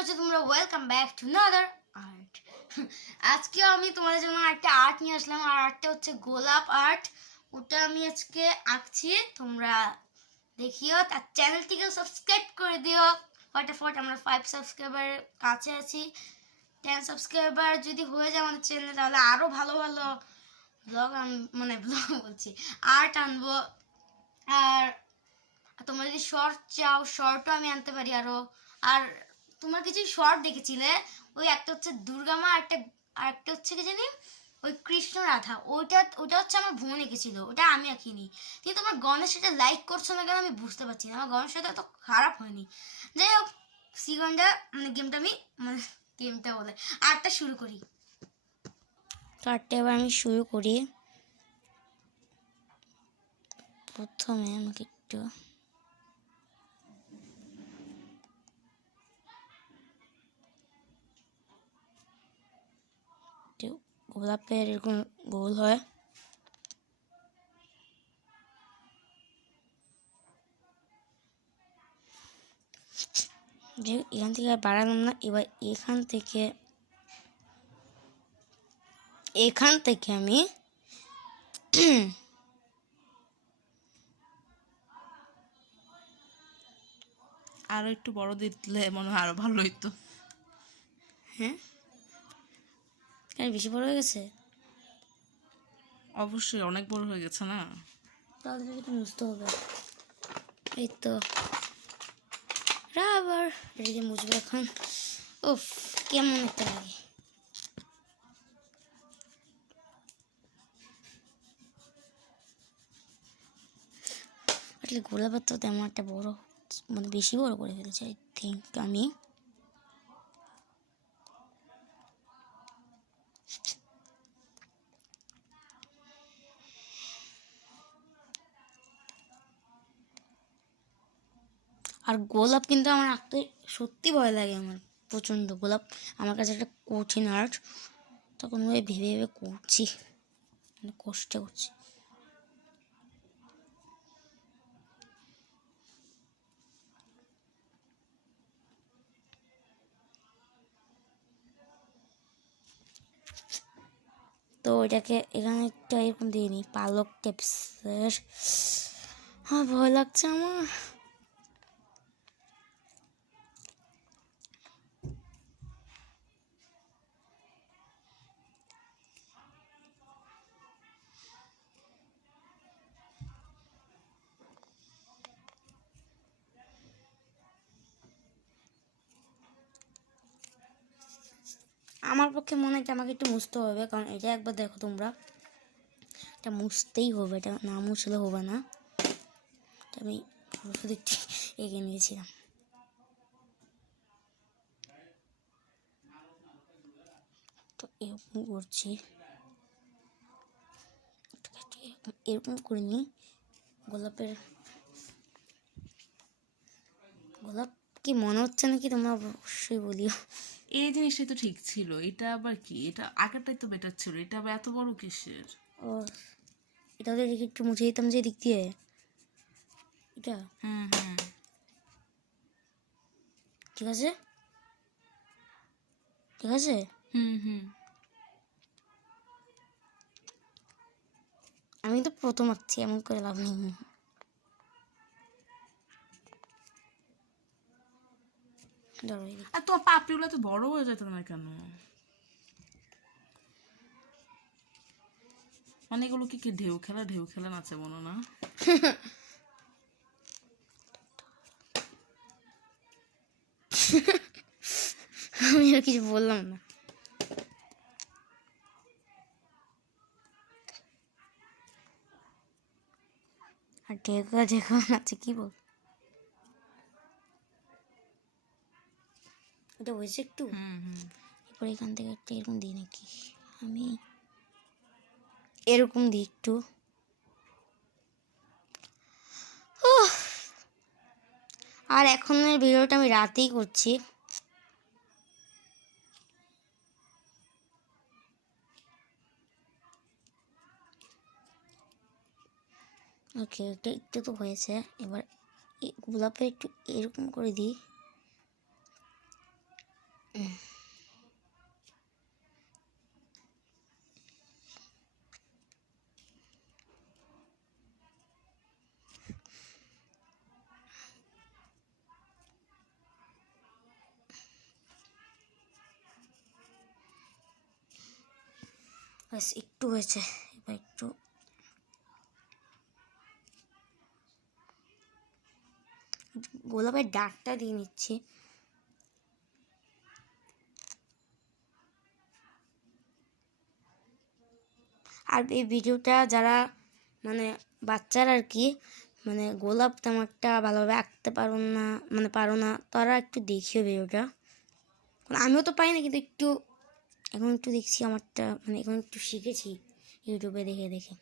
হচ্ছে তোমরা welcome back to another art. আজকে আমি তোমাদের জন্য একটা আর্ট নিয়ে আসলাম। আর আর্টটা হচ্ছে গোলাপ আর্ট। ওটা আমি আজকে আঁকছি, তোমরা দেখিও। তার চ্যানেলটিকে সাবস্ক্রাইব করে দিও ফটাফট। আমরা 5 সাবস্ক্রাইবারের কাছে আছি। 10 সাবস্ক্রাইবার যদি হয়ে যায় আমাদের চ্যানেলে, তাহলে আরও ভালো ভালো ব্লগ ব্লগ বলছি, আর্ট আনবো। আর তোমরা যদি শর্ট চাও, শর্টও আমি আনতে পারি আরও। আর তোমরা কিছু শর্ট দেখেছিলে, ওই একটা হচ্ছে দুর্গা মা, আর একটা হচ্ছে কি জানি ওই কৃষ্ণ রাধা, ওটা হচ্ছে আমার বোন এঁকেছিল, ওটা আমি আঁকিনি। কিন্তু তোমার গণেশ এটা লাইক করছো না কেন আমি বুঝতে পারছি না। আমার গণেশ এত খারাপ হয়নি। যাই হোক, গেমটা বলে আর্টটা শুরু করি। তো আর্টটা এবার আমি শুরু করি। প্রথমে আমাকে একটু গোলাপের এরকম গোল হয়। যে এখান থেকে আর বাড়ালাম না। এবার এখান থেকে আমি আরো একটু বড় দিলে মনে হয় আরো ভালো হইতো। হ্যাঁ, বেশি বড় হয়ে গেছে। অবশ্যই অনেক বড় হয়ে গেছে না, তাহলে এটা মুছতে হবে। এই তো রাবার, এদিকে মুছবো এখন। উফ, কেমন একটা লাগে। আসলে গোলাপের তো তেমন একটা বড়, বেশি বড় করে ফেলেছে আই থিঙ্ক আমি। আর গোলাপ কিন্তু আমার আঁকতে সত্যি ভয় লাগে। আমার প্রচণ্ড গোলাপ আমার কাছে একটা কঠিন আর্ট। তখন ওই ভেবে ভেবে করছি, কষ্ট করছি। তো এটাকে এখানে একটা এরকম দিয়ে নিই, পালক টিপসের। হ্যাঁ, ভয় লাগছে আমার। আমার পক্ষে মনে হয় আমাকে একটু মুছতে হবে, কারণ এটা একবার দেখো তোমরা, এটা মুছতেই হবে, এটা না মুছলে হবে না। আমি শুধু একটু এগিয়ে নিয়েছিলাম। তো এরকম করছি, এরকম করে নিই। গোলাপ কি মনে হচ্ছে নাকি তোমরা অবশ্যই বলিও। এই জিনিসটাই তো ঠিক ছিল। এটা আবার কি, এটা আগেরটাই তো বেটার ছিল, এটা আবার এত বড় কিসের? ও, এটা ওদের দিকে একটু মুছে দিতাম যে দিক দিয়ে। এটা ঠিক আছে, ঠিক আছে। আমি তো প্রথম আঁকছি, এমন করে লাভ নেই। আর তোমার পাপড়িগুলো তো বড় হয়ে যেত না কেন? মানে এগুলো কি কি ঢেউ খেলা নাচে মনে না? আমি আর কিছু বললাম না। আর ঢেউ নাচে কি বল, এটা হয়েছে একটু। এরপর এখান থেকে একটা এরকম দিই নাকি, আমি এরকম দিই একটু। আর এখনের ভিডিওটা আমি রাতেই করছি। ওকে, এটা একটু তো হয়েছে। এবার গোলাপের একটু এরকম করে দিই। ব্যাস একটু হয়েছে, এবার একটু গোলাপের ডাকটা দিয়ে নিচ্ছি। আর এই ভিডিওটা যারা মানে বাচ্চারা আর কি মানে গোলাপ তেমন একটা ভালোভাবে আঁকতে পারো না তারা একটু দেখিও ভিডিওটা। আমিও তো পারি না, কিন্তু একটু এখন একটু দেখছি, আমারটা মানে এখন একটু শিখেছি ইউটিউবে দেখে দেখে।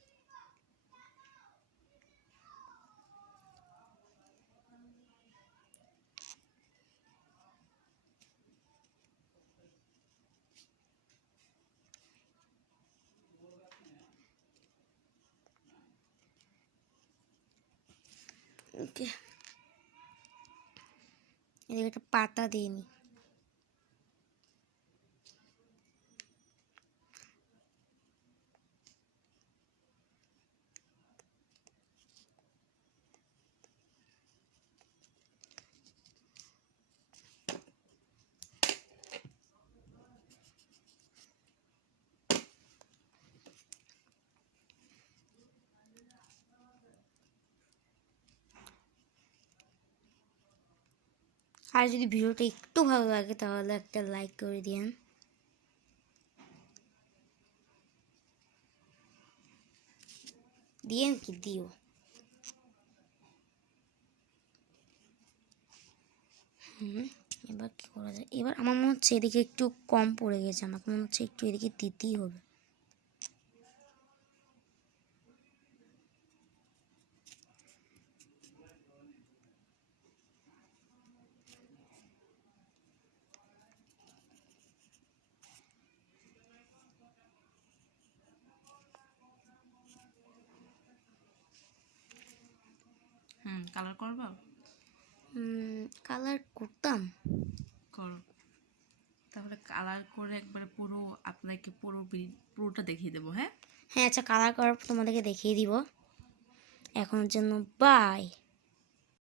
ওকে, এদিকে একটা পাতা দিয়ে নিই। আর যদি ভিডিওটা একটু ভালো লাগে তাহলে একটা লাইক করে দিন। দিয়েন কি দিও। এবার কি করা যায়, এবার আমার মনে হচ্ছে এদিকে একটু কম পড়ে গেছে, আমাকে মনে হচ্ছে একটু এদিকে দিতেই হবে। কালার করবা? কালার করতাম। করো। তাহলে কালার করে একবারে পুরো আপনাকে পুরোটা দেখিয়ে দেবো। হ্যাঁ হ্যাঁ আচ্ছা, কালার করার তোমাদেরকে দেখিয়ে দিব। এখনের জন্য বাই।